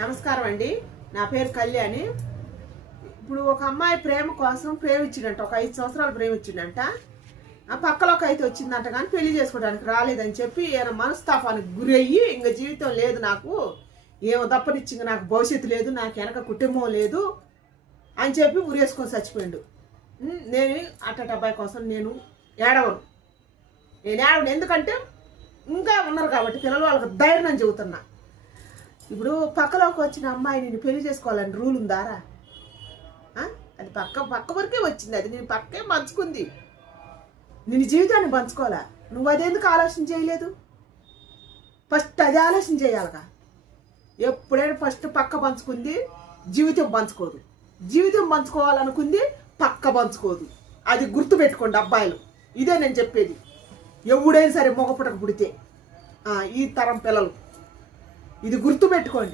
నమస్కారం అండి. నా పేరు కళ్యాణి. ఇప్పుడు ఒక అమ్మాయి ప్రేమ కోసం ప్రేమించిందంట, ఒక 5 సంవత్సరాలు ప్రేమించిందంట. ఆ పక్కలోకి అయితే వచ్చిందంట, కానీ పెళ్లి చేసుకోవడానికి రాలేదని చెప్పి ఈయన మనస్తాపానికి గురయ్యి, ఇంకా జీవితం లేదు నాకు, ఏమో దప్పనిచ్చింది, నాకు భవిష్యత్తు లేదు, నాకు వెనక కుటుంబం లేదు అని చెప్పి ఉరేసుకొని చచ్చిపోయాడు. నేను అట్టటి అబ్బాయి కోసం నేను ఏడవను. ఎందుకంటే ఇంకా ఉన్నారు కాబట్టి పిల్లలు వాళ్ళకి ధైర్యం చెబుతున్నా. ఇప్పుడు పక్కలోకి వచ్చిన అమ్మాయి నేను పెళ్లి చేసుకోవాలని రూల్ ఉందారా? అది పక్క వరకే వచ్చింది, అది నేను పక్కే పంచుకుంది, నేను జీవితాన్ని పంచుకోవాలా. నువ్వు అదెందుకు ఆలోచన చేయలేదు? ఫస్ట్ అది ఆలోచన చేయాలిగా. ఎప్పుడైనా ఫస్ట్ పక్క పంచుకుంది, జీవితం పంచుకోదు. జీవితం పంచుకోవాలనుకుంది, పక్క పంచుకోదు. అది గుర్తుపెట్టుకోండి అబ్బాయిలు, ఇదే నేను చెప్పేది. ఎవడైనా సరే మగపుటకు పుడితే ఈ తరం పిల్లలు ఇది గుర్తుపెట్టుకోండి.